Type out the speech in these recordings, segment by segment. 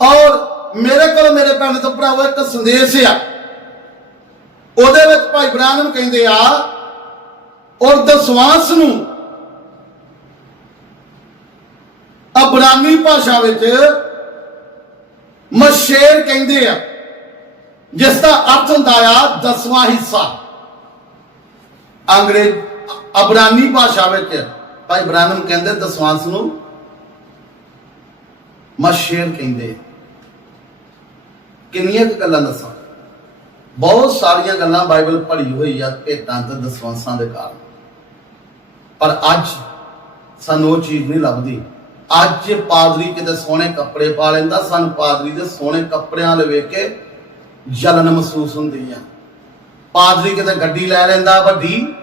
ਔਰ ਮੇਰੇ ਕੋਲ ਮੇਰੇ ਭੈਣ ਤੋਂ ਭਰਾਵੋ ਇੱਕ ਸੰਦੇਸ਼ ਆ। ਉਹਦੇ ਵਿੱਚ ਭਾਈ ਬ੍ਰਾਹਮ ਕਹਿੰਦੇ ਆ, ਔਰ ਦਸਵਾਂਸ ਨੂੰ ਅਬਰਾਨੀ ਭਾਸ਼ਾ ਵਿੱਚ ਮਸ਼ੇਰ ਕਹਿੰਦੇ ਆ, ਜਿਸ ਦਾ ਅਰਥ ਹੁੰਦਾ ਆ ਦਸਵਾਂ ਹਿੱਸਾ। ਅੰਗਰੇਜ਼ ਅਬਰਾਨੀ ਭਾਸ਼ਾ ਵਿੱਚ ਭਾਈ ਬ੍ਰਾਹਮ ਕਹਿੰਦੇ ਦਸਵਾਂਸ ਨੂੰ ਮਸ਼ੇਰ ਕਹਿੰਦੇ ਕਿੰਨੀਆਂ ਕੁ ਗੱਲਾਂ ਦੱਸਾਂ? ਬਹੁਤ ਸਾਰੀਆਂ ਗੱਲਾਂ ਬਾਈਬਲ ਭਰੀ ਹੋਈ ਆ ਭੇਟਾਂ ਤੇ ਦਸਵੰਸਾਂ ਦੇ ਕਾਰਨ। ਪਰ ਅੱਜ ਸਾਨੂੰ ਉਹ ਚੀਜ਼ ਨਹੀਂ ਲੱਭਦੀ। ਅੱਜ ਪਾਦਰੀ ਕਿਤੇ ਸੋਹਣੇ ਕੱਪੜੇ ਪਾ ਲੈਂਦਾ, ਸਾਨੂੰ ਪਾਦਰੀ ਦੇ ਸੋਹਣੇ ਕੱਪੜਿਆਂ ਦੇ ਵੇਖ ਕੇ ਜਲਨ ਮਹਿਸੂਸ ਹੁੰਦੀ ਆ। ਪਾਦਰੀ ਕਿਤੇ ਗੱਡੀ ਲੈ ਲੈਂਦਾ ਵੱਡੀ,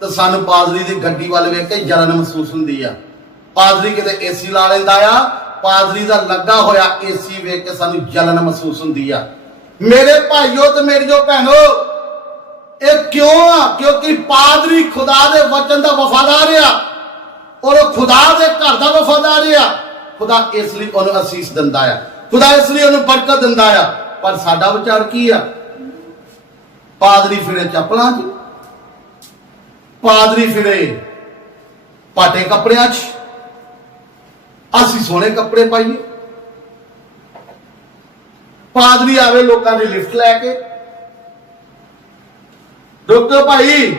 ਤੇ ਸਾਨੂੰ ਪਾਦਰੀ ਦੀ ਗੱਡੀ ਵੱਲ ਵੇਖ ਕੇ ਜਲਨ ਮਹਿਸੂਸ ਹੁੰਦੀ ਆ। ਪਾਦਰੀ ਕਿਤੇ ਏਸੀ ਲਾ ਲੈਂਦਾ ਆ ਪਾਦਰੀ ਦਾ ਲੱਗਾ ਹੋਇਆ ਏਸੀ ਵੇਖ ਕੇ ਸਾਨੂੰ ਜਲਨ ਮਹਿਸੂਸ ਹੁੰਦੀ ਆ। ਮੇਰੇ ਭਾਈਓ ਤੇ ਮੇਰੀਓ ਭੈਣੋ, ਇਹ ਕਿਉਂ ਆ? ਕਿਉਂਕਿ ਪਾਦਰੀ ਖੁਦਾ ਦੇ ਵਚਨ ਦਾ ਵਫਾਦਾਰ ਆ ਔਰ ਉਹ ਖੁਦਾ ਦੇ ਘਰ ਦਾ ਵਫਾਦਾਰ ਆ। ਖੁਦਾ ਇਸ ਲਈ ਉਹਨੂੰ ਅਸੀਸ ਦਿੰਦਾ ਆ। ਖੁਦਾ ਇਸ ਲਈ ਉਹਨੂੰ ਬਰਕਤ ਦਿੰਦਾ ਆ। ਪਰ ਸਾਡਾ ਵਿਚਾਰ ਕੀ ਆ? ਪਾਦਰੀ ਫਿਰੇ ਚੱਪਲਾਂ 'ਚ, ਪਾਦਰੀ ਫਿਰੇ ਪਾਟੇ ਕੱਪੜਿਆਂ 'ਚ ਅਸੀਂ ਸੋਹਣੇ ਕੱਪੜੇ ਪਾਈਏ। ਪਾਦਰੀ ਆਵੇ ਲੋਕਾਂ ਦੀ ਲਿਫਟ ਲੈ ਕੇ। ਰੁਕੋ ਭਾਈ,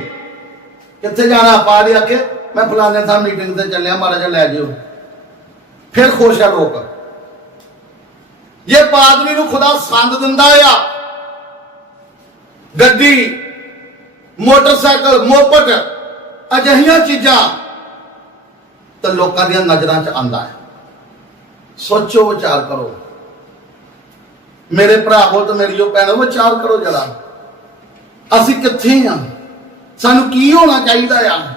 ਕਿੱਥੇ ਜਾਣਾ ਪਾਦਰੀ ਆ ਕੇ? ਮੈਂ ਫਲਾਣੇ ਥਾਂ ਮੀਟਿੰਗ ਤੇ ਚੱਲਿਆ ਮਾੜਾ ਲੈ ਜਿਓ। ਫਿਰ ਖੁਸ਼ ਆ ਲੋਕ। ਜੇ ਪਾਦਰੀ ਨੂੰ ਖੁਦਾ ਸੰਦ ਦਿੰਦਾ ਆ, ਗੱਡੀ, ਮੋਟਰਸਾਈਕਲ, ਮੋਪਟ, ਅਜਿਹੀਆਂ ਚੀਜ਼ਾਂ, ਤਾਂ ਲੋਕਾਂ ਦੀਆਂ ਨਜ਼ਰਾਂ 'ਚ ਆਂਦਾ ਹੈ ਸੋਚੋ, ਵਿਚਾਰ ਕਰੋ। ਮੇਰੇ ਭਰਾਵੋ ਤੇ ਮੇਰੀਓ ਭੈਣੋ ਵਿਚਾਰ ਕਰੋ ਜਰਾ। ਅਸੀਂ ਕਿੱਥੇ ਆ? ਸਾਨੂੰ ਕੀ ਹੋਣਾ ਚਾਹੀਦਾ ਆ?